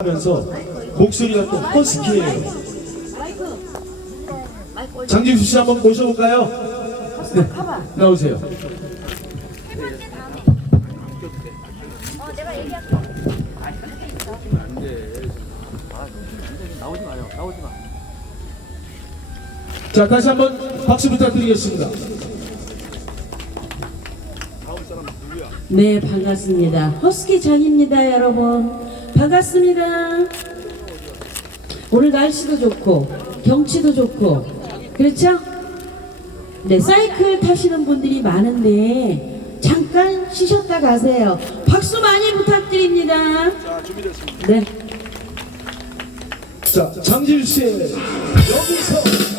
하면서 목소리가 또 허스키해요. 장진수 씨 한번 모셔볼까요? 네, 나오세요. 자, 다시 한번 박수 부탁드리겠습니다. 네, 반갑습니다. 허스키 장입니다, 여러분. 반갑습니다. 오늘 날씨도 좋고, 경치도 좋고, 그렇죠? 네, 사이클 타시는 분들이 많은데, 잠깐 쉬셨다 가세요. 박수 많이 부탁드립니다. 네. 자, 장진수 씨 여기서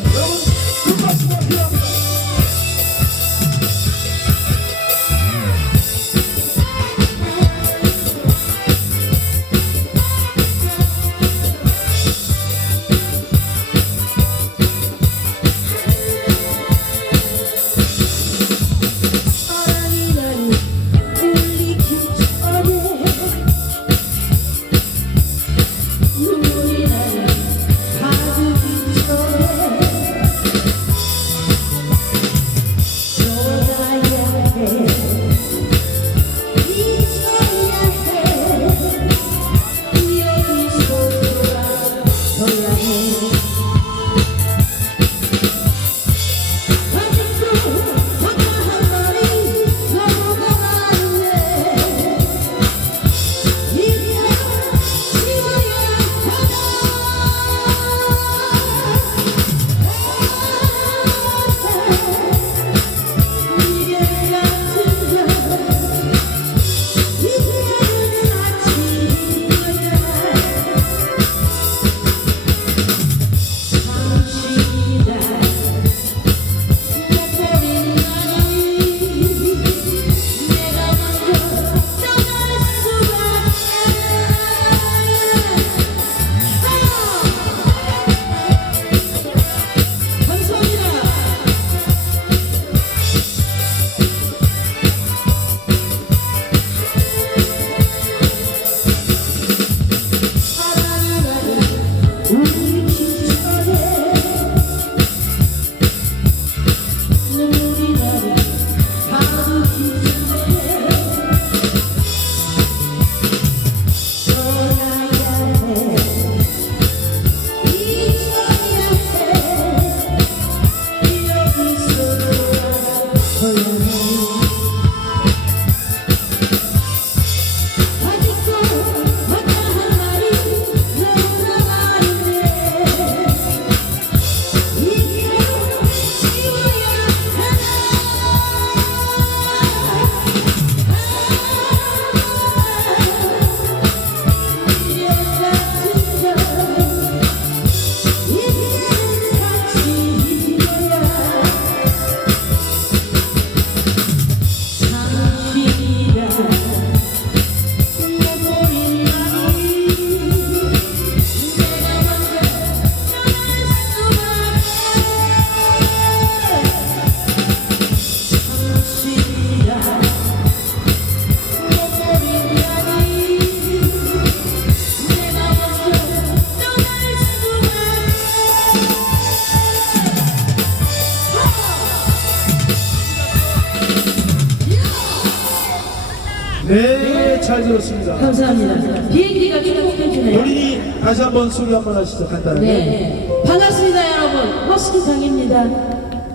네, 잘 들었습니다. 감사합니다. 비행기가 축복해주네요. 본인이 다시 한번 소개 한번 하시죠, 간단하게. 네. 반갑습니다, 여러분. 허스키 장입니다.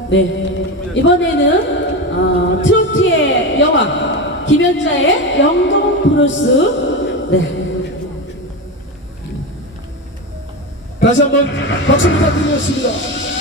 네. 이번에는, 어, 트로트의 여왕, 김연자의 영동 브루스. 네. 다시 한번 박수 부탁드리겠습니다.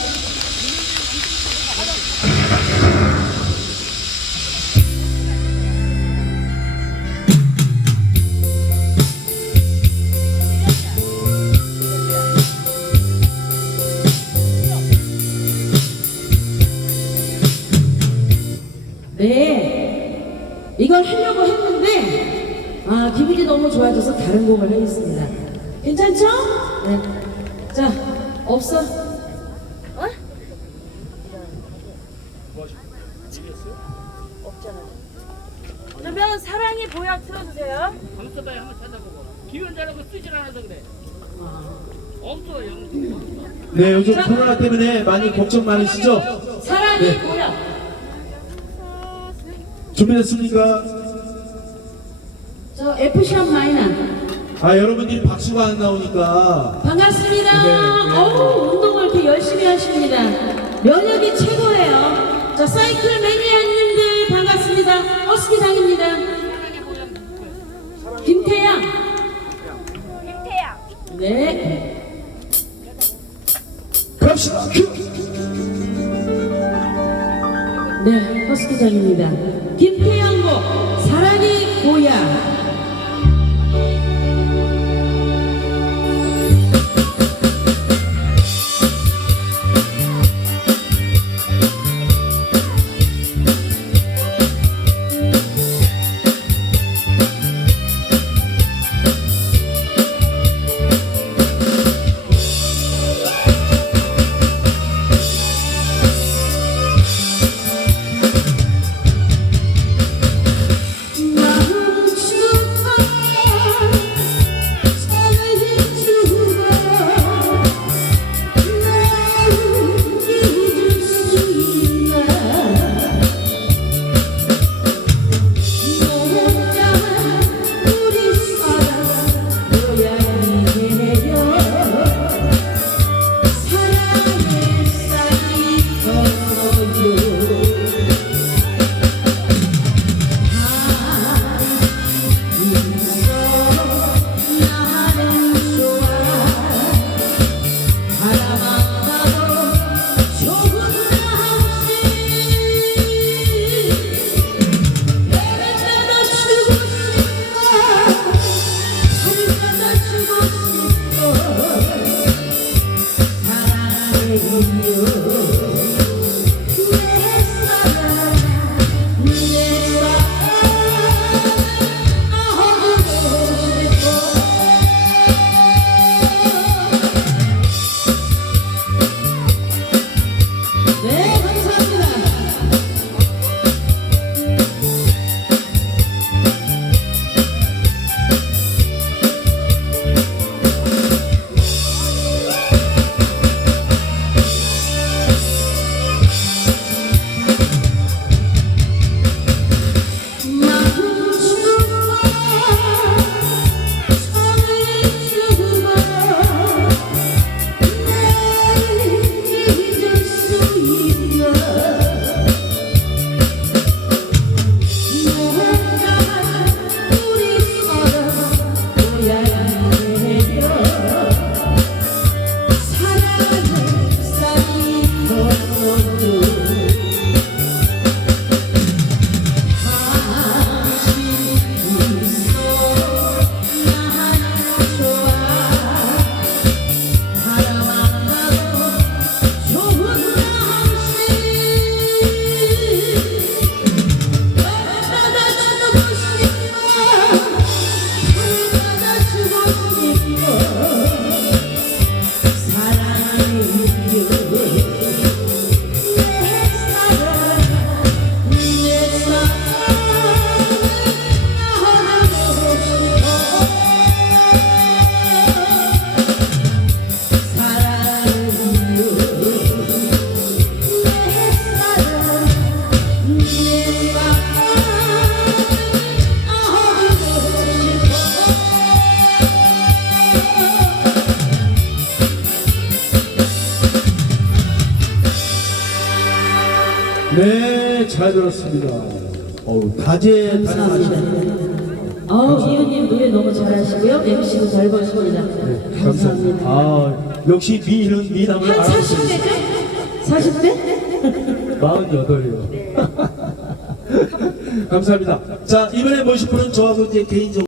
이걸 하려고 했는데, 아, 기분이 너무 좋아져서 다른 곡을 하겠습니다. 괜찮죠? 네. 자, 없어. 어? 그러면 사랑의 보약 틀어주세요. 써봐요, 한번 찾아보고. 기원자라고 쓰질 않았던데 아. 없어 영 네, 요즘 코로나 때문에 많이 걱정 많으시죠? 사랑이 네. 뭐야? 준비됐습니까? 저 F샵 마이너 아, 여러분들이 박수가 안 나오니까. 반갑습니다. 네, 네. 어우 운동을 이렇게 열심히 하십니다. 면역이 최고예요. 자 사이클 매니아님들 반갑습니다. 허스키장입니다. 김태양. 김태양. 네. 갑시다. 큐! 네, 허스키장입니다. 김태양곡 사랑이 뭐야? 잘 들었습니다. 어우, 다재 감사합니다. 어우, 이은님 노래 너무 잘하시고요. MC도 잘 보십니다. 네, 감사합니다. 아, 역시 미는 미남을 한 알아보시죠. 40대죠? 40대? 48이요. 감사합니다. 자, 이번에 모실 분은 저하고 이제 개인적으로